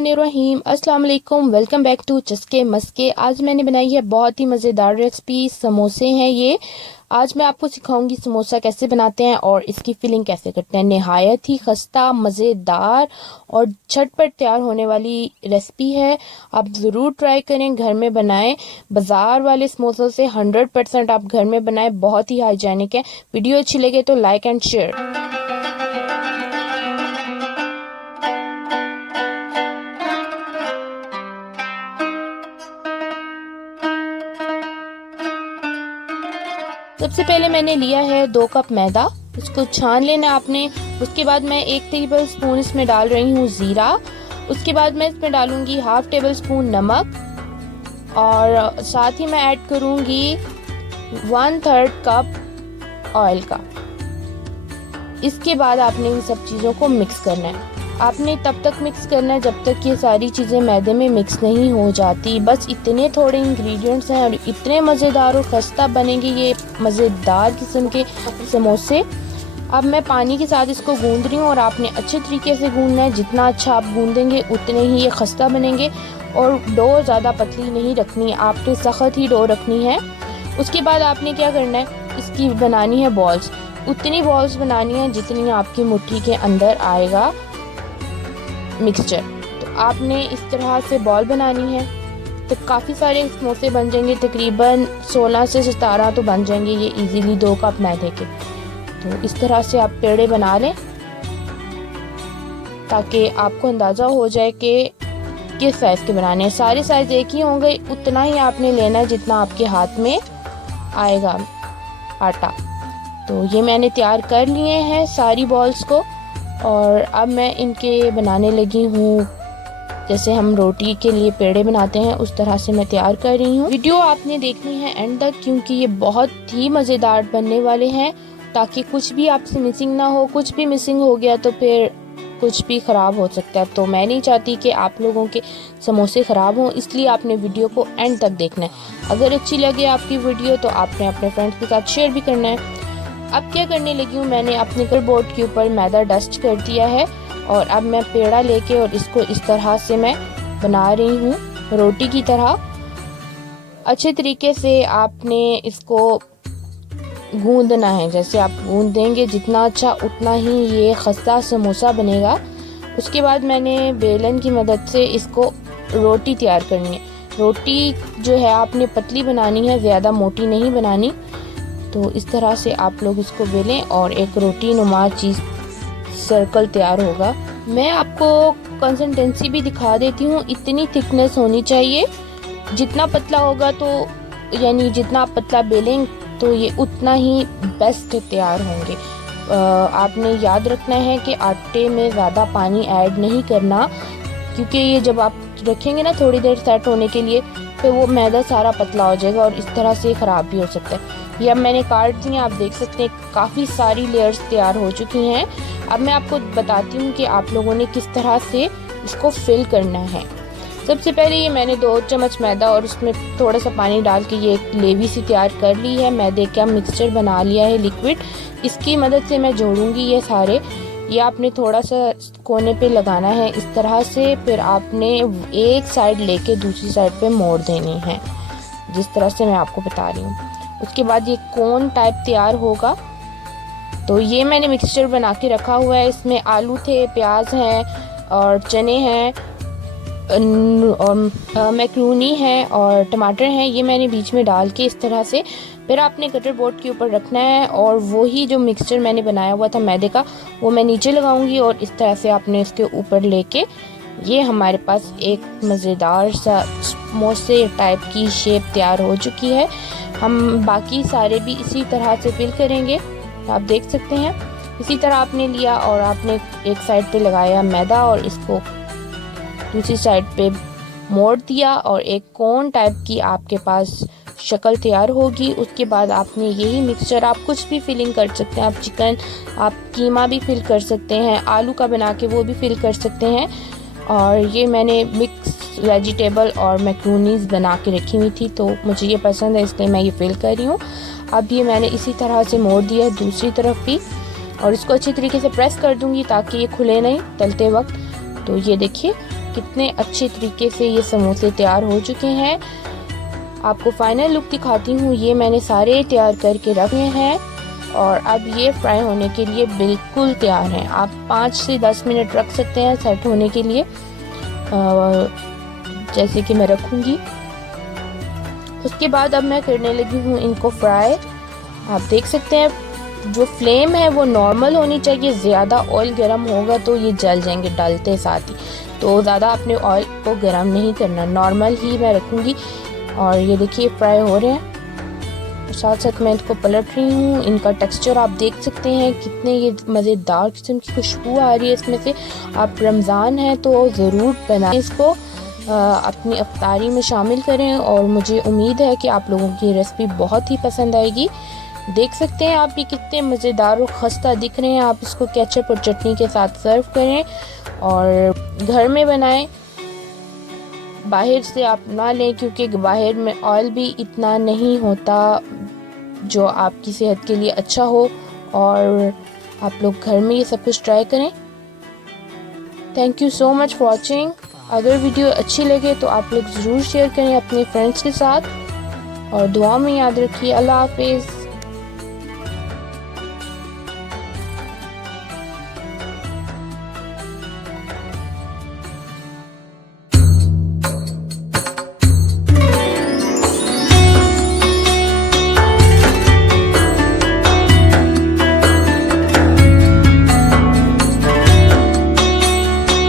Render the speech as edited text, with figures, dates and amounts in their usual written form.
बिस्मिल्लाहिर्रहमानिर्रहीम। अस्सलाम वालेकुम, वेलकम बैक टू चस्के मस्के। आज मैंने बनाई है बहुत ही मज़ेदार रेसिपी, समोसे हैं ये। आज मैं आपको सिखाऊंगी समोसा कैसे बनाते हैं और इसकी फिलिंग कैसे करते हैं। नहायत ही खस्ता, मज़ेदार और झटपट तैयार होने वाली रेसिपी है। आप ज़रूर ट्राई करें, घर में बनाएं। बाज़ार वाले समोसों से 100% आप घर में बनाएं, बहुत ही हाइजेनिक है। वीडियो अच्छी लगे तो लाइक एंड शेयर। सबसे पहले मैंने लिया है 2 कप मैदा, इसको छान लेना आपने। उसके बाद मैं 1 टेबल स्पून इसमें डाल रही हूँ ज़ीरा। उसके बाद मैं इसमें डालूंगी 1/2 टेबल स्पून नमक और साथ ही मैं ऐड करूँगी 1/3 कप ऑयल का। इसके बाद आपने इन सब चीज़ों को मिक्स करना है। आपने तब तक मिक्स करना है जब तक ये सारी चीज़ें मैदे में मिक्स नहीं हो जाती। बस इतने थोड़े इंग्रेडिएंट्स हैं और इतने मज़ेदार और खस्ता बनेंगे ये मज़ेदार किस्म के समोसे। अब मैं पानी के साथ इसको गूंद रही हूँ और आपने अच्छे तरीके से गूंदना है। जितना अच्छा आप गूंदेंगे उतने ही ये खस्ता बनेंगे। और डो ज़्यादा पतली नहीं रखनी है, आपने सख्त ही डो रखनी है। उसके बाद आपने क्या करना है, इसकी बनानी है बॉल्स। उतनी बॉल्स बनानी है जितनी आपकी मुट्ठी के अंदर आएगा मिक्सचर। तो आपने इस तरह से बॉल बनानी है। तो काफ़ी सारे समोसे बन जाएंगे, तकरीबन 16 से 17 तो बन जाएंगे ये इजीली 2 कप मैदे के। तो इस तरह से आप पेड़े बना लें ताकि आपको अंदाज़ा हो जाए कि किस साइज़ के बनाने हैं। सारे साइज़ एक ही होंगे, उतना ही आपने लेना है जितना आपके हाथ में आएगा आटा। तो ये मैंने तैयार कर लिए हैं सारी बॉल्स को और अब मैं इनके बनाने लगी हूँ। जैसे हम रोटी के लिए पेड़े बनाते हैं उस तरह से मैं तैयार कर रही हूँ। वीडियो आपने देखनी है एंड तक क्योंकि ये बहुत ही मज़ेदार बनने वाले हैं, ताकि कुछ भी आपसे मिसिंग ना हो। कुछ भी मिसिंग हो गया तो फिर कुछ भी ख़राब हो सकता है। तो मैं नहीं चाहती कि आप लोगों के समोसे ख़राब हों, इसलिए आपने वीडियो को एंड तक देखना है। अगर अच्छी लगे आपकी वीडियो तो आपने अपने फ्रेंड्स के साथ शेयर भी करना है। अब क्या करने लगी हूँ, मैंने अपने कटर बोर्ड के ऊपर मैदा डस्ट कर दिया है और अब मैं पेड़ा लेके और इसको इस तरह से मैं बना रही हूँ रोटी की तरह। अच्छे तरीके से आपने इसको गूंदना है। जैसे आप गूंद देंगे जितना अच्छा उतना ही ये खस्ता समोसा बनेगा। उसके बाद मैंने बेलन की मदद से इसको रोटी तैयार करनी है। रोटी जो है आपने पतली बनानी है, ज़्यादा मोटी नहीं बनानी। तो इस तरह से आप लोग इसको बेलें और एक रोटी नुमा चीज़ सर्कल तैयार होगा। मैं आपको कंसिस्टेंसी भी दिखा देती हूँ। इतनी थिकनेस होनी चाहिए, जितना पतला होगा तो यानी जितना आप पतला बेलें तो ये उतना ही बेस्ट तैयार होंगे। आपने याद रखना है कि आटे में ज़्यादा पानी ऐड नहीं करना, क्योंकि ये जब आप रखेंगे ना थोड़ी देर सेट होने के लिए तो वो मैदा सारा पतला हो जाएगा और इस तरह से ख़राब भी हो सकता है। ये अब मैंने काट दी, आप देख सकते हैं काफ़ी सारी लेयर्स तैयार हो चुकी हैं। अब मैं आपको बताती हूँ कि आप लोगों ने किस तरह से इसको फिल करना है। सबसे पहले ये मैंने 2 चम्मच मैदा और उसमें थोड़ा सा पानी डाल के ये एक लेवी सी तैयार कर ली है। मैदे का मिक्सचर बना लिया है लिक्विड। इसकी मदद से मैं जोड़ूंगी ये सारे। ये आपने थोड़ा सा कोने पे लगाना है इस तरह से, फिर आपने एक साइड लेके दूसरी साइड पे मोड़ देनी है, जिस तरह से मैं आपको बता रही हूँ। उसके बाद ये कोन टाइप तैयार होगा। तो ये मैंने मिक्सचर बना के रखा हुआ है। इसमें आलू थे, प्याज हैं और चने हैं और मैक्रोनी है और टमाटर हैं। ये मैंने बीच में डाल के इस तरह से फिर आपने कटर बोर्ड के ऊपर रखना है और वही जो मिक्सचर मैंने बनाया हुआ था मैदे का वो मैं नीचे लगाऊंगी और इस तरह से आपने इसके ऊपर लेके ये हमारे पास एक मज़ेदार सा समोसे टाइप की शेप तैयार हो चुकी है। हम बाकी सारे भी इसी तरह से फिल करेंगे, आप देख सकते हैं। इसी तरह आपने लिया और आपने एक साइड पे लगाया मैदा और इसको दूसरी साइड पे मोड़ दिया और एक कोन टाइप की आपके पास शक्ल तैयार होगी। उसके बाद आपने यही मिक्सचर, आप कुछ भी फिलिंग कर सकते हैं। आप चिकन, आप कीमा भी फिल कर सकते हैं, आलू का बना के वो भी फिल कर सकते हैं। और ये मैंने मिक्स वेजिटेबल और मैक्रोनीज बना के रखी हुई थी तो मुझे ये पसंद है, इसलिए मैं ये फिल कर रही हूँ। अब ये मैंने इसी तरह से मोड़ दिया है दूसरी तरफ भी और इसको अच्छी तरीके से प्रेस कर दूंगी ताकि ये खुले नहीं तलते वक्त। तो ये देखिए कितने अच्छे तरीके से ये समोसे तैयार हो चुके हैं। आपको फाइनल लुक दिखाती हूँ। ये मैंने सारे तैयार करके रखे हैं और अब ये फ्राई होने के लिए बिल्कुल तैयार हैं। आप 5 से 10 मिनट रख सकते हैं सेट होने के लिए, जैसे कि मैं रखूँगी। उसके बाद अब मैं करने लगी हूँ इनको फ्राई। आप देख सकते हैं जो फ्लेम है वो नॉर्मल होनी चाहिए, ज़्यादा ऑयल गर्म होगा तो ये जल जाएंगे डालते साथ ही। तो ज़्यादा अपने ऑयल को गर्म नहीं करना, नॉर्मल ही मैं रखूँगी। और ये देखिए फ्राई हो रहे हैं, साथ साथ मैं इनको पलट रही हूँ। इनका टेक्सचर आप देख सकते हैं, कितने ये मज़ेदार किस्म की खुशबू आ रही है इसमें से। आप रमज़ान है तो ज़रूर बनाएं इसको, अपनी अफ्तारी में शामिल करें और मुझे उम्मीद है कि आप लोगों की रेसिपी बहुत ही पसंद आएगी। देख सकते हैं आप ये कितने मज़ेदार और खस्ता दिख रहे हैं। आप इसको केचप और चटनी के साथ सर्व करें और घर में बनाएं, बाहर से आप ना लें, क्योंकि बाहर में ऑयल भी इतना नहीं होता जो आपकी सेहत के लिए अच्छा हो। और आप लोग घर में ये सब कुछ ट्राई करें। Thank you so much for watching. अगर वीडियो अच्छी लगे तो आप लोग ज़रूर शेयर करें अपने फ्रेंड्स के साथ और दुआ में याद रखिए। अल्लाह हाफिज़।